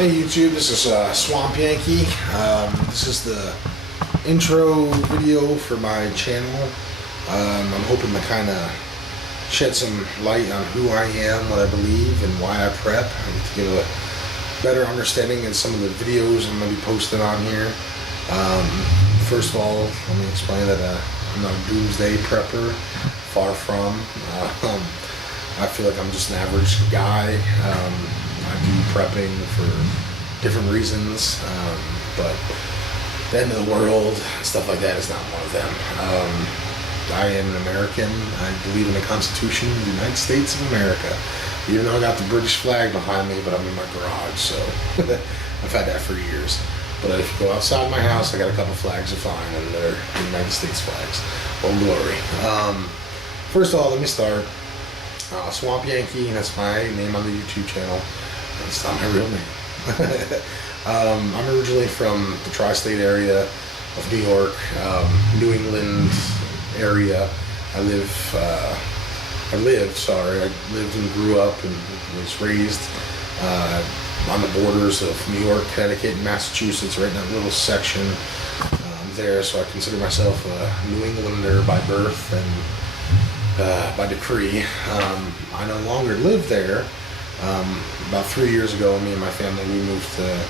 Hey YouTube, this is Swamp Yankee. This is the intro video for my channel. I'm hoping to kind of shed some light on who I am, what I believe, and why I prep, and to get a better understanding in some of the videos I'm going to be posting on here. First of all, let me explain that I'm not a doomsday prepper, far from. I feel like I'm just an average guy. I do prepping for different reasons, but the end of the world, stuff like that is not one of them. I am an American. I believe in the Constitution of the United States of America. Even though I got the British flag behind me, but I'm in my garage, so I've had that for years. But if you go outside my house, I got a couple flags of flying, and they're the United States flags. Oh, glory. First of all, let me start. Swamp Yankee, that's my name on the YouTube channel. It's not my real name. I'm originally from the tri-state area of New York, New England area. I lived and grew up and was raised on the borders of New York, Connecticut, and Massachusetts, right in that little section there. So I consider myself a New Englander by birth and by decree. I no longer live there. About 3 years ago, me and my family, we moved to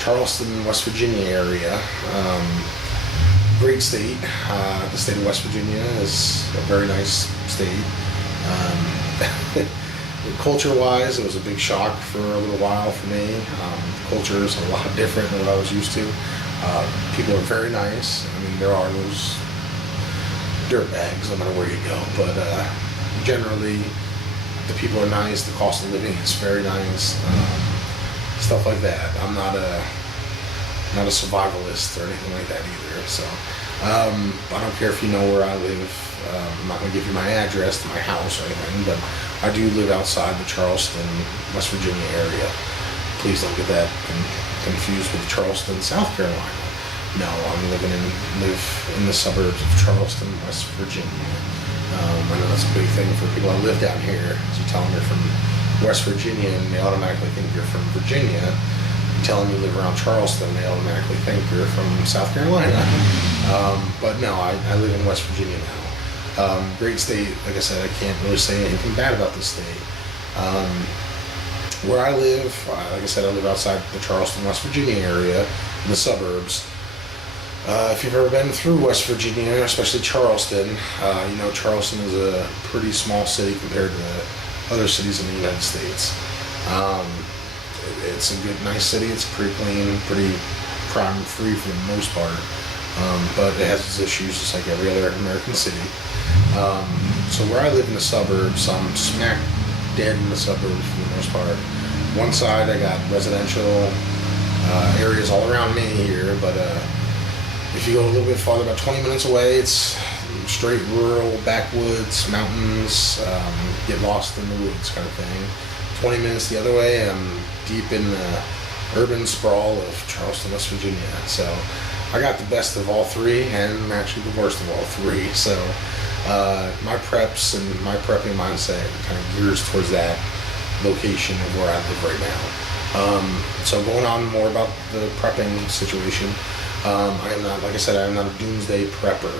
Charleston, West Virginia area. Great state. The state of West Virginia is a very nice state. Culture-wise, it was a big shock for a little while for me. Culture is a lot different than what I was used to. People are very nice. I mean, there are those dirtbags no matter where you go, but generally the people are nice. The cost of living is very nice. Stuff like that. I'm not a survivalist or anything like that either. So I don't care if you know where I live. I'm not going to give you my address to my house or anything, but I do live outside the Charleston, West Virginia area. Please don't get that confused with Charleston, South Carolina. No, I'm live in the suburbs of Charleston, West Virginia. I know that's a big thing for people that live down here. So you tell them you're from West Virginia, and they automatically think you're from Virginia. You tell them you live around Charleston, they automatically think you're from South Carolina. But no, I live in West Virginia now. Great state. Like I said, I can't really say anything bad about this state. Where I live, like I said, I live outside the Charleston, West Virginia area, in the suburbs. If you've ever been through West Virginia, especially Charleston, you know Charleston is a pretty small city compared to other cities in the United States. It's a good, nice city. It's pretty clean, pretty crime-free for the most part, but it has its issues just like every other American city. So where I live in the suburbs, I'm smack dead in the suburbs for the most part. One side I got residential areas all around me here, but if you go a little bit farther, about 20 minutes away, it's straight rural, backwoods, mountains, get lost in the woods kind of thing. 20 minutes the other way, I'm deep in the urban sprawl of Charleston, West Virginia. So I got the best of all three, and actually the worst of all three. So my preps and my prepping mindset kind of gears towards that location of where I live right now. So going on more about the prepping situation. I am not, like I said, I am not a doomsday prepper.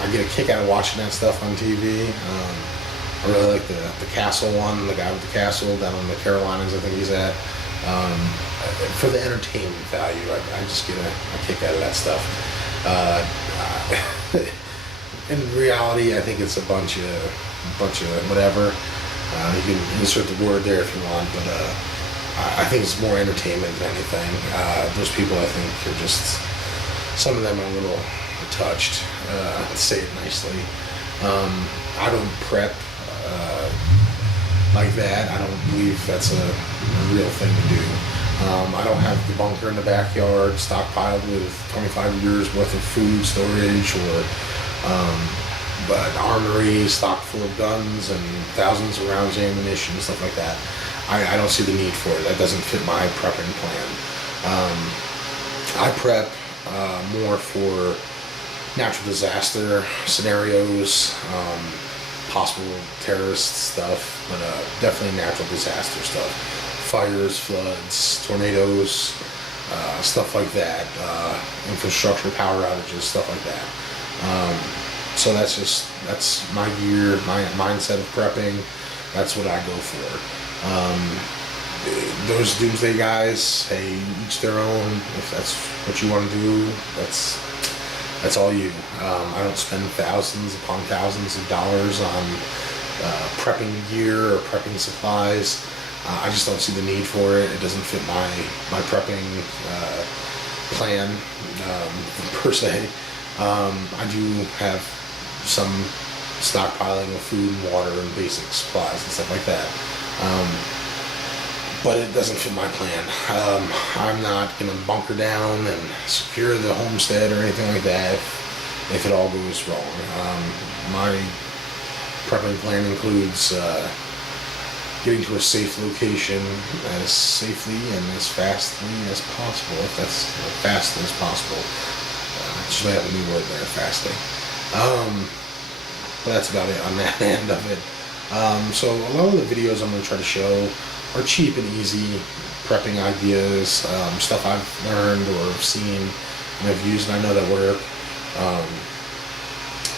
I get a kick out of watching that stuff on TV. I really like the Castle one, the guy with the castle down in the Carolinas, I think he's at. For the entertainment value, I just get a kick out of that stuff. In reality, I think it's a bunch of whatever. You can insert the word there if you want, but I think it's more entertainment than anything. Those people, I think, are just, some of them are a little touched, to say it nicely. I don't prep like that. I don't believe that's a real thing to do. I don't have the bunker in the backyard stockpiled with 25 years worth of food storage, or but an armory stocked full of guns and thousands of rounds of ammunition, stuff like that. I don't see the need for it. That doesn't fit my prepping plan. I prep more for natural disaster scenarios, possible terrorist stuff, but definitely natural disaster stuff. fires, floods, tornadoes, stuff like that, infrastructure, power outages, stuff like that. So that's my gear, my mindset of prepping. That's what I go for. Those doomsday guys, hey, each their own. If that's what you want to do, that's all you. I don't spend thousands upon thousands of dollars on prepping gear or prepping supplies. I just don't see the need for it. It doesn't fit my prepping plan per se. I do have some stockpiling of food and water and basic supplies and stuff like that. But it doesn't fit my plan. I'm not going to bunker down and secure the homestead or anything like that if it all goes wrong. My prepping plan includes getting to a safe location as safely and as fastly as possible, if that's as fast as possible. Just may have a new word there, fasting. But that's about it on that end of it. So a lot of the videos I'm going to try to show are cheap and easy prepping ideas, stuff I've learned or seen and have used and I know that work.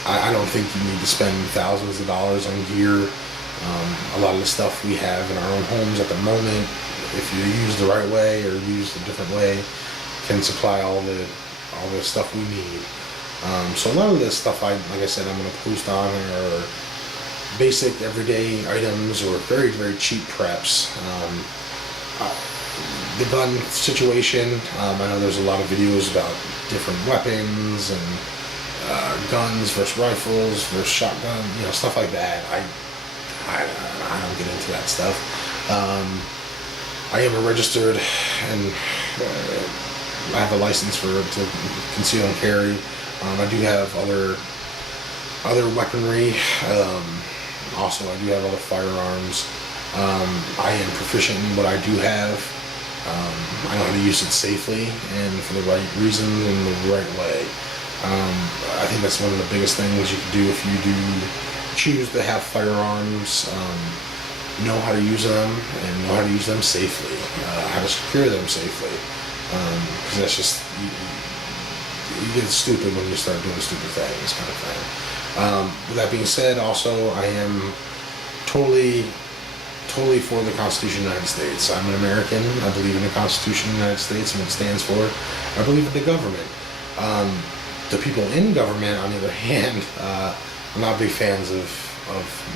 I don't think you need to spend thousands of dollars on gear. A lot of the stuff we have in our own homes at the moment, if you use the right way or use a different way, can supply all the stuff we need. So a lot of this stuff, like I said, I'm going to post on are basic everyday items or very, very cheap preps. The gun situation, I know there's a lot of videos about different weapons and guns versus rifles versus shotgun, stuff like that. I don't get into that stuff. I am a registered and I have a license to conceal and carry. I do have other weaponry. Also, I do have other firearms. I am proficient in what I do have. I know how to use it safely and for the right reason and the right way. I think that's one of the biggest things you can do if you do choose to have firearms. Know how to use them and know how to use them safely. How to secure them safely. Because that's just you get stupid when you start doing stupid things, kind of thing. With that being said, also I am totally for the Constitution of the United States. I'm an American. I believe in the Constitution of the United States and what it stands for. I believe in the government. The people in government, on the other hand, I'm not big fans of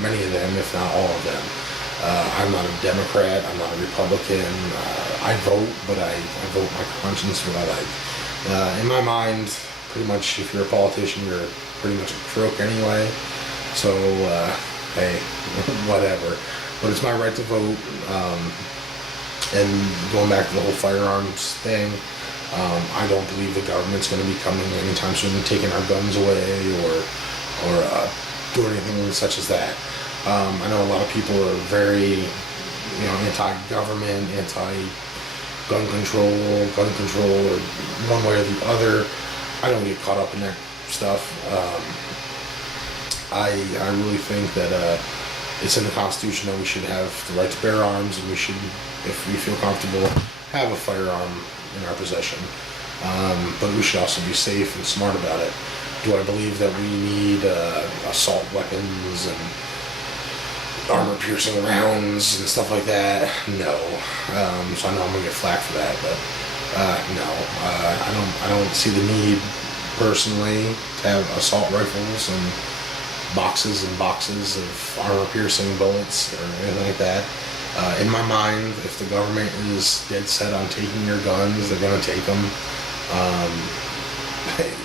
many of them, if not all of them. I'm not a Democrat. I'm not a Republican. I vote, but I vote my conscience what I like. In my mind, pretty much if you're a politician, you're pretty much a crook anyway. So, hey, whatever. But it's my right to vote. And going back to the whole firearms thing, I don't believe the government's going to be coming anytime soon and taking our guns away or doing anything such as that. I know a lot of people are very, anti-government, anti-gun control, or one way or the other. I don't get caught up in that stuff. I really think that it's in the Constitution that we should have the right to bear arms, and we should, if we feel comfortable, have a firearm in our possession. But we should also be safe and smart about it. Do I believe that we need assault weapons and armor-piercing rounds and stuff like that? No. So I know I'm gonna get flack for that, but no. I don't see the need personally to have assault rifles and boxes and boxes of armor-piercing bullets or anything like that. In my mind, if the government is dead set on taking your guns, they're gonna take them.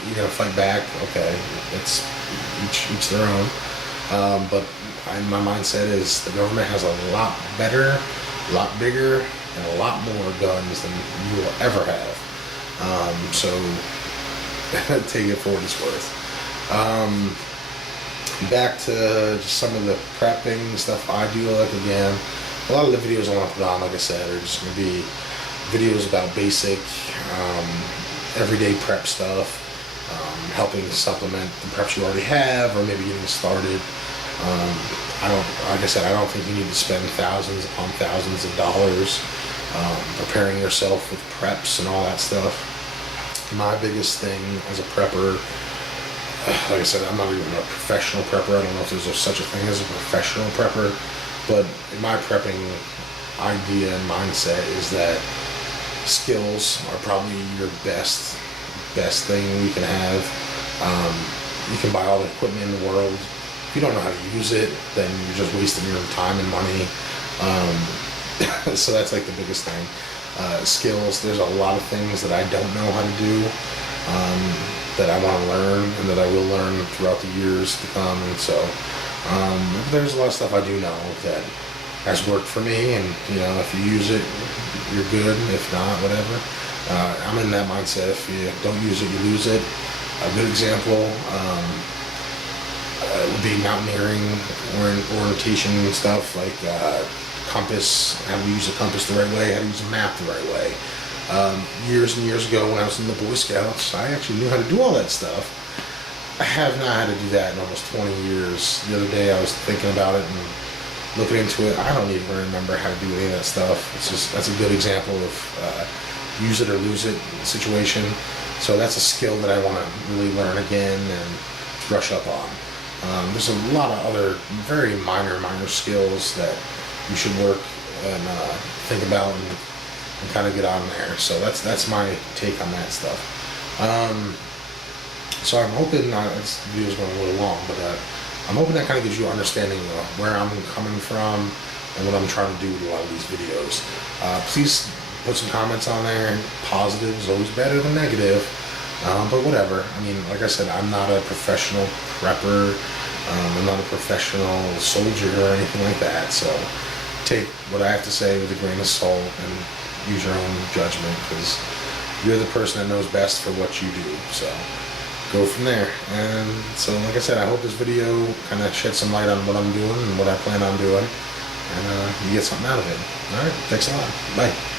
You're gonna fight back. Okay, it's each their own. But my mindset is the government has a lot better, a lot bigger, and a lot more guns than you will ever have. So take it for what it's worth. Back to just some of the prepping stuff I do. Like, again, a lot of the videos I want to put on, like I said, are just going to be videos about basic, everyday prep stuff, helping supplement the preps you already have, or maybe getting started. like I said, I don't think you need to spend thousands upon thousands of dollars preparing yourself with preps and all that stuff. My biggest thing as a prepper, like I said, I'm not even a professional prepper. I don't know if there's such a thing as a professional prepper, but my prepping idea and mindset is that skills are probably your best thing you can have. You can buy all the equipment in the world. If you don't know how to use it, then you're just wasting your time and money. So that's like the biggest thing. Skills, there's a lot of things that I don't know how to do, that I want to learn and that I will learn throughout the years to come. And so there's a lot of stuff I do know that has worked for me, and if you use it, you're good. If not, whatever. I'm in that mindset. If you don't use it, you lose it. A good example would be mountaineering or orientation and stuff, like compass, how to use a compass the right way, how to use a map the right way. Years and years ago when I was in the Boy Scouts, I actually knew how to do all that stuff. I have not had to do that in almost 20 years. The other day I was thinking about it and looking into it. I don't even remember how to do any of that stuff. That's a good example of use it or lose it situation. So that's a skill that I want to really learn again and brush up on. There's a lot of other very minor skills that you should work and think about and kind of get on there. So that's my take on that stuff. So I'm hoping, this video's going a little long, but I'm hoping that kind of gives you an understanding of where I'm coming from and what I'm trying to do with a lot of these videos. Please put some comments on there. Positive is always better than negative, but whatever. I mean, like I said, I'm not a professional prepper. I'm not a professional soldier or anything like that. So take what I have to say with a grain of salt and use your own judgment, because you're the person that knows best for what you do. So go from there. And so, like I said, I hope this video kind of shed some light on what I'm doing and what I plan on doing, and you get something out of it. All right, thanks a lot. Bye.